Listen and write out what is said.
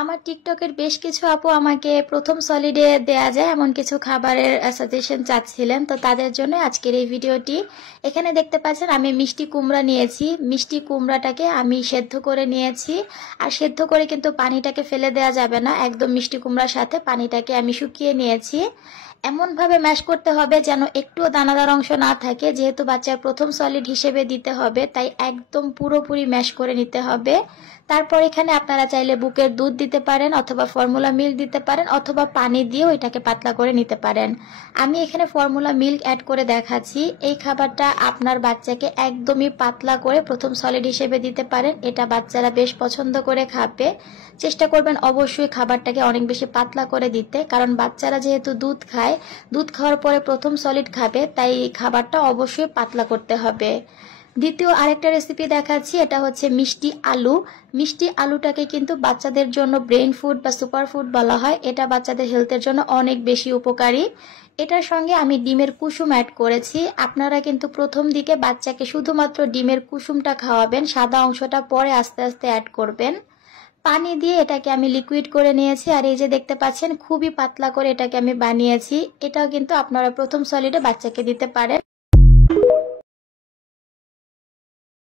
আমার টিকটকের বেশ কিছু আপু আমাকে প্রথম সলিডে দেয়া যায় এমন কিছু খাবারের সাজেশন চাচ্ছিলেন, তো তাদের জন্য আজকের এই ভিডিওটি। এখানে দেখতে পাচ্ছেন আমি মিষ্টি কুমড়া নিয়েছি। মিষ্টি কুমড়াটাকে আমি সেদ্ধ করে নিয়েছি। আর সেদ্ধ করে কিন্তু পানিটাকে ফেলে দেওয়া যাবে না, একদম মিষ্টি কুমড়ার সাথে পানিটাকে আমি শুকিয়ে নিয়েছি। এমনভাবে ম্যাশ করতে হবে যেন একটুও দানাদার অংশ না থাকে, যেহেতু বাচ্চার প্রথম সলিড হিসেবে দিতে হবে, তাই একদম পুরোপুরি ম্যাশ করে নিতে হবে। তারপর এখানে আপনারা চাইলে বুকের দুধ দিতে পারেন, অথবা ফর্মুলা মিল্ক দিতে পারেন, অথবা পানি দিয়েও এটাকে পাতলা করে নিতে পারেন। আমি এখানে ফর্মুলা মিল্ক অ্যাড করে দেখাচ্ছি। এই খাবারটা আপনার বাচ্চাকে একদমই পাতলা করে প্রথম সলিড হিসেবে দিতে পারেন, এটা বাচ্চারা বেশ পছন্দ করে খাবে। চেষ্টা করবেন অবশ্যই খাবারটাকে অনেক বেশি পাতলা করে দিতে, কারণ বাচ্চারা যেহেতু দুধ খায়, দুধ খাওয়ার পরে প্রথম সলিড খাবে, তাই খাবারটা অবশ্যই পাতলা করতে হবে। দ্বিতীয় আরেকটা রেসিপি দেখাচ্ছি, এটা হচ্ছে মিষ্টি আলু। মিষ্টি আলুটাকে কিন্তু বাচ্চাদের জন্য ব্রেন ফুড বা সুপার ফুড বলা হয়। এটা বাচ্চাদের হেলথের জন্য অনেক বেশি উপকারী। এটার সঙ্গে আমি ডিমের কুসুম অ্যাড করেছি। আপনারা কিন্তু প্রথম দিকে বাচ্চাকে শুধুমাত্র ডিমের কুসুমটা খাওয়াবেন, সাদা অংশটা পরে আস্তে আস্তে অ্যাড করবেন। পানি দিয়ে এটাকে আমি লিকুইড করে নিয়েছি। আর এই যে দেখতে পাচ্ছেন খুবই পাতলা করে এটাকে আমি বানিয়েছি। এটাও কিন্তু আপনারা প্রথম সলিডে বাচ্চাকে দিতে পারেন।